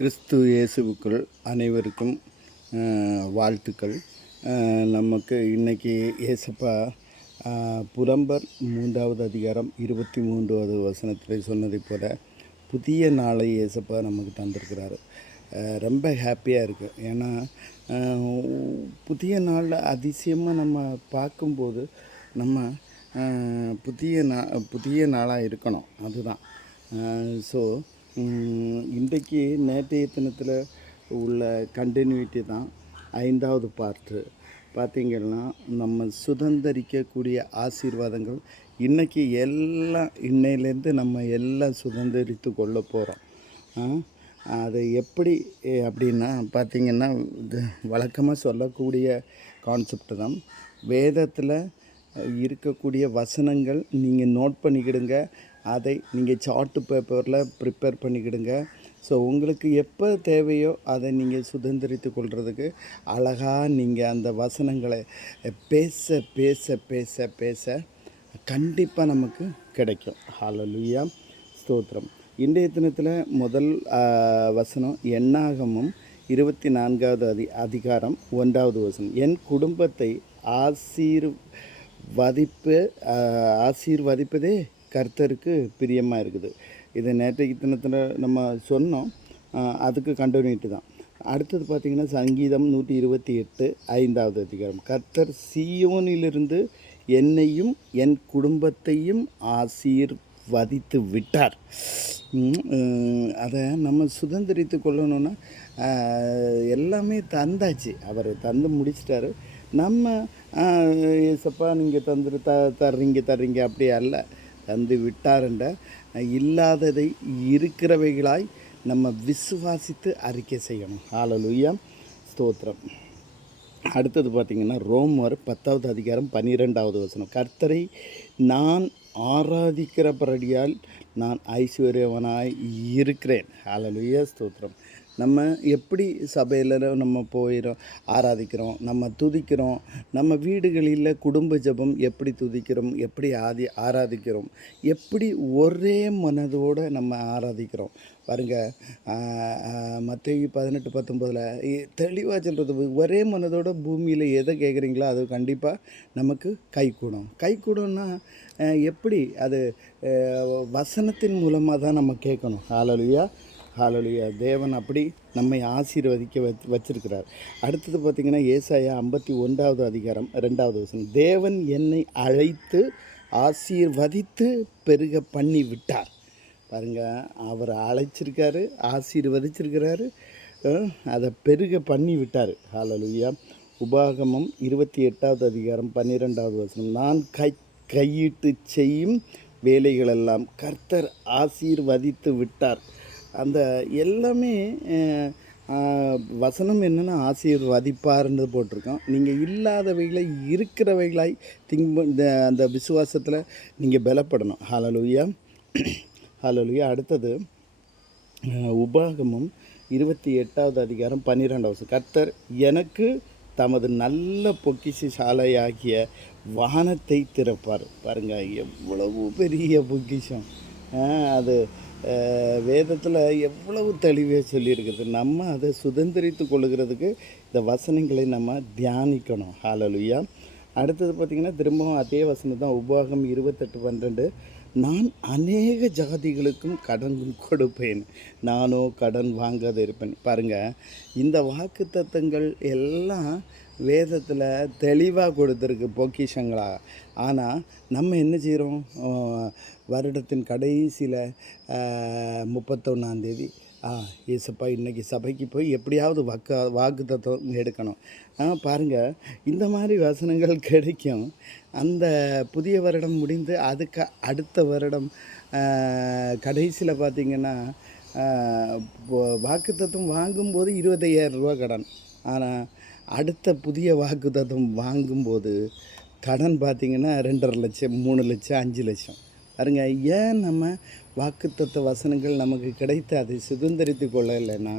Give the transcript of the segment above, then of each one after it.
கிறிஸ்து இயேசுவுக்குள் அனைவருக்கும் வாழ்த்துக்கள். நமக்கு இன்னைக்கு ஏசப்பா அஹ், புலம்பர் மூன்றாவது அதிகாரம் இருபத்தி மூன்றாவது வசனத்தில் சொன்னதைப் போல புதிய நாளை ஏசப்பா நமக்கு தந்திருக்கிறாரு. ரொம்ப ஹாப்பியாக இருக்குது ஏன்னா புதிய நாளில் அதிசயமாக நம்ம பார்க்கும்போது நம்ம புதிய நா புதிய நாளாக இருக்கணும். அதுதான். ஸோ இன்றைக்கு நேற்றைய தினத்தில் உள்ள கண்டினியூட்டி தான் ஐந்தாவது பார்ட்டு பார்த்திங்கன்னா நம்ம சுதந்திரிக்கக்கூடிய ஆசீர்வாதங்கள் இன்றைக்கி எல்லாம் இன்னையிலேருந்து நம்ம எல்லாம் சுதந்திரித்து கொள்ள போகிறோம் அது எப்படி அப்படின்னா பார்த்திங்கன்னா இது வழக்கமாக சொல்லக்கூடிய கான்செப்ட் தான். வேதத்தில் இருக்கக்கூடிய வசனங்கள் நீங்கள் நோட் பண்ணிக்கிடுங்க. அதை நீங்கள் சார்ட்டு பேப்பரில் ப்ரிப்பேர் பண்ணிக்கிடுங்க. ஸோ உங்களுக்கு எப்போ தேவையோ அதை நீங்கள் சுதந்திரித்து கொள்கிறதுக்கு அழகாக நீங்கள் அந்த வசனங்களை பேச பேச பேச பேச கண்டிப்பாக நமக்கு கிடைக்கும். ஹalleluya ஸ்தோத்திரம். இன்றைய தினத்தில் முதல் வசனம் எண்ணாகமும் இருபத்தி நான்காவது அதி அதிகாரம் ஒன்றாவது வசனம். என் குடும்பத்தை ஆசீர் வதிப்பு ஆசீர்வதிப்பதே கர்த்தருக்கு பிரியமாக இருக்குது. இது நேற்றைக்கு தினத்தில் நம்ம சொன்னோம். அதுக்கு கண்டினியூட்டி தான். அடுத்தது பார்த்திங்கன்னா சங்கீதம் நூற்றி இருபத்தி எட்டு ஐந்தாவது அதிகாரம். கர்த்தர் சியோனிலிருந்து என்னையும் என் குடும்பத்தையும் ஆசீர்வதித்து விட்டார். அதை நம்ம சுதந்திரித்து கொள்ளணும்னா எல்லாமே தந்தாச்சு. அவர் தந்து முடிச்சிட்டாரு. நம்ம ஏசப்பா நீங்கள் தந்துரு த தர்றீங்க தர்றீங்க அப்படி அல்ல. தந்து விட்டாருன்ற இல்லாததை இருக்கிறவைகளாய் நம்ம விசுவாசித்து அறிக்கை செய்யணும். ஆலலுயா ஸ்தோத்திரம். அடுத்தது பார்த்திங்கன்னா ரோமர் பத்தாவது அதிகாரம் பன்னிரெண்டாவது வசனம். கர்த்தரை நான் ஆராதிக்கிறபடியால் நான் ஐஸ்வர்யவனாய் இருக்கிறேன். ஆலலுயா ஸ்தோத்திரம். நம்ம எப்படி சபையில் நம்ம போயிடும் ஆராதிக்கிறோம் நம்ம துதிக்கிறோம் நம்ம வீடுகளில் குடும்ப ஜெபம் எப்படி துதிக்கிறோம் எப்படி ஆதி ஆராதிக்கிறோம் எப்படி ஒரே மனதோடு நம்ம ஆராதிக்கிறோம். பாருங்க மத்திய பதினெட்டு பத்தொம்போதில் தெளிவாக சொல்கிறது ஒரே மனதோட பூமியில் எதை கேட்குறீங்களோ அது கண்டிப்பாக நமக்கு கை கூடும் கை கூடும்னா எப்படி? அது வசனத்தின் மூலமாக தான் நம்ம கேட்கணும். ஹalleluya. ஹாலோலியா. தேவன் அப்படி நம்மை ஆசீர்வதிக்க வச் வச்சிருக்கிறார். அடுத்தது பார்த்திங்கன்னா ஏசாயா ஐம்பத்தி ஒன்றாவது அதிகாரம் ரெண்டாவது வசனம். தேவன் என்னை அழைத்து ஆசீர்வதித்து பெருக பண்ணி விட்டார் பாருங்க அவர் அழைச்சிருக்காரு ஆசீர்வதிச்சிருக்கிறாரு அதை பெருக பண்ணி விட்டார் ஹாலலுயா. உபாகமம் இருபத்தி எட்டாவது அதிகாரம் பன்னிரெண்டாவது வசனம். நான் கை கையிட்டு செய்யும் வேலைகளெல்லாம் கர்த்தர் ஆசீர்வதித்து விட்டார். அந்த எல்லாமே வசனம் என்னென்னா ஆசீர்வதிப்பார்ன்றது போட்டிருக்கோம். நீங்கள் இல்லாதவைகளை இருக்கிறவைகளாய் திங்க் இந்த அந்த விசுவாசத்தில் நீங்கள் பலப்படணும். ஹலலுயா ஹலலுயா அடுத்தது உபாகமும் இருபத்தி எட்டாவது அதிகாரம் பன்னிரெண்டாவது கர்த்தர் எனக்கு தமது நல்ல பொக்கிஷ சாலையாகிய வானத்தை திறப்பார். பாருங்க எவ்வளவு பெரிய பொக்கிஷம். அது வேதத்தில் எவ்வளவு தெளிவாக சொல்லியிருக்குது. நம்ம அதை சுதந்திரித்து கொள்ளுகிறதுக்கு இந்த வசனங்களை நம்ம தியானிக்கணும். ஹாலலுயா அடுத்தது பார்த்திங்கன்னா திரும்பவும் அதே வசனம் தான் உபாகம் இருபத்தெட்டு பன்னெண்டு நான் அநேக ஜாதிகளுக்கும் கடன் கொடுப்பேன். நானோ கடன் வாங்காத இருப்பேன். பாருங்கள் இந்த வாக்கு தத்தங்கள் எல்லாம் வேதத்தில் தெளிவாக கொடுத்துருக்கு பொக்கிஷங்களா? ஆனால் நம்ம என்ன செய்கிறோம் வருடத்தின் கடைசியில் முப்பத்தொன்னாந்தேதி ஏசப்பா இன்றைக்கி சபைக்கு போய் எப்படியாவது வாக்கு வாக்கு தத்துவம் எடுக்கணும். ஆ பாருங்கள் இந்த மாதிரி வசனங்கள் கிடைக்கும். அந்த புதிய வருடம் முடிந்து அதுக்கு அடுத்த வருடம் கடைசியில் பார்த்திங்கன்னா வாக்கு தத்துவம் வாங்கும்போது இருபத்தையாயிரம் ரூபா கடன். ஆனால் அடுத்த புதிய வாக்கு தத்துவம் வாங்கும்போது கடன் பார்த்திங்கன்னா ரெண்டரை லட்சம் மூணு லட்சம் அஞ்சு லட்சம். பாருங்க ஏன் நம்ம வாக்குத்தத்த வசனங்கள் நமக்கு கிடைத்து அதை சுதந்திரித்து கொள்ளலைன்னா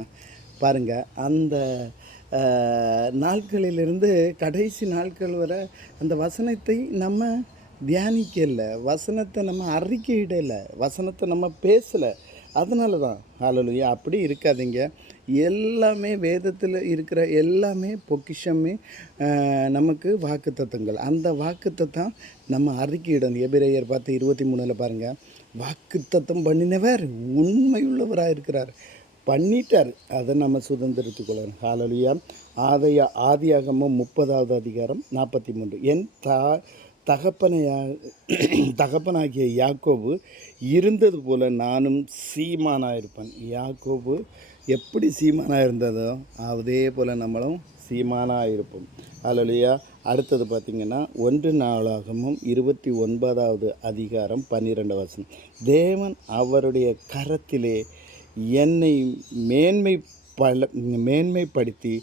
பாருங்க அந்த நாட்களிலிருந்து கடைசி நாட்கள் வரை அந்த வசனத்தை நம்ம தியானிக்கல வசனத்தை நம்ம அறிக்கையிடலை வசனத்தை நம்ம பேசலை. அதனால தான் ஹalleluya அப்படி இருக்காதீங்க. எல்லாமே வேதத்தில் இருக்கிற எல்லாமே பொக்கிஷமே நமக்கு வாக்குத்தத்தங்கள். அந்த வாக்குத்தத்தம் நம்ம அறிக்கையிடணும் எபிரேயர் பார்த்து இருபத்தி மூணில் பாருங்கள் வாக்குத்தத்தம் பண்ணினவர் உண்மையுள்ளவராக இருக்கிறார். பண்ணிட்டார். அதை நம்ம சுதந்திரத்து கொள்ளணும். ஹாலலியா ஆதைய ஆதியாகமும் முப்பதாவது அதிகாரம் நாற்பத்தி மூன்று. என் தா தகப்பனையா தகப்பனாகிய யாக்கோபு இருந்தது போல நானும் சீமானாக இருப்பேன் யாக்கோபு எப்படி சீமானாக இருந்ததோ அதே போல் நம்மளும் சீமானாக இருப்போம். ஹalleluya அடுத்தது பார்த்திங்கன்னா ஒன்று நாளாகமும் இருபத்தி ஒன்பதாவது அதிகாரம் பன்னிரெண்டு வசனம். தேவன் அவருடைய கரத்திலே என்னை மேன்மை பல மேன்மைப்படுத்தி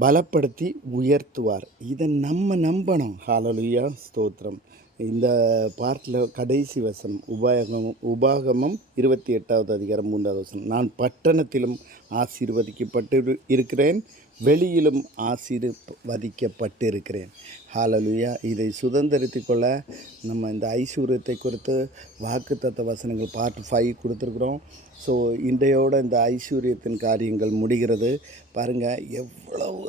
பலப்படுத்தி உயர்த்துவார். இதை நம்ம நம்பணும். ஹாலலுயா. ஸ்தோத்திரம். இந்த பார்ட்டில் கடைசி வசனம் உபாகமம் உபாகமம் இருபத்தி எட்டாவது அதிகாரம் மூன்றாவது வசனம். நான் பட்டணத்திலும் ஆசீர்வதிக்கப்பட்டு இருக்கிறேன் வெளியிலும் ஆசீர்வதிக்கப்பட்டிருக்கிறேன். ஹாலலுயா இதை சுதந்திரத்தை கொள்ள நம்ம இந்த ஐஸ்வர்யத்தை குறித்து வாக்குத்தத்த வசனங்கள் பார்ட் ஃபைவ் கொடுத்துருக்குறோம். ஸோ இன்றையோட இந்த ஐஸ்வர்யத்தின் காரியங்கள் முடிகிறது. பாருங்கள் எவ்வளவு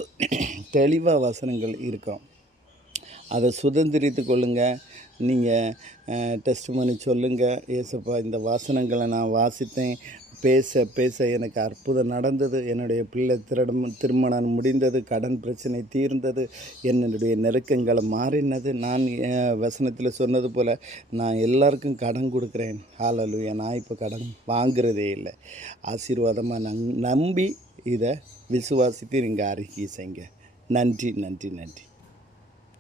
தெளிவாக வசனங்கள் இருக்கும். அதை சுதந்திரித்து கொள்ளுங்கள் நீங்கள் டெஸ்ட் பண்ணி சொல்லுங்கள் ஏசப்பா இந்த வாசனங்களை நான் வாசித்தேன். பேச பேச எனக்கு அற்புதம் நடந்தது. என்னுடைய பிள்ளை திருடம் திருமணம் முடிந்தது. கடன் பிரச்சனை தீர்ந்தது. என்னுடைய நெருக்கங்களை மாறினது. நான் வசனத்தில் சொன்னது போல் நான் எல்லாருக்கும் கடன் கொடுக்குறேன். ஹாலலுயா நான் இப்போ கடன் வாங்குறதே இல்லை. ஆசீர்வாதமாக நம் நம்பி இதை விசுவாசித்து நீங்கள் அறிக்கை செய்ங்க நன்றி நன்றி நன்றி.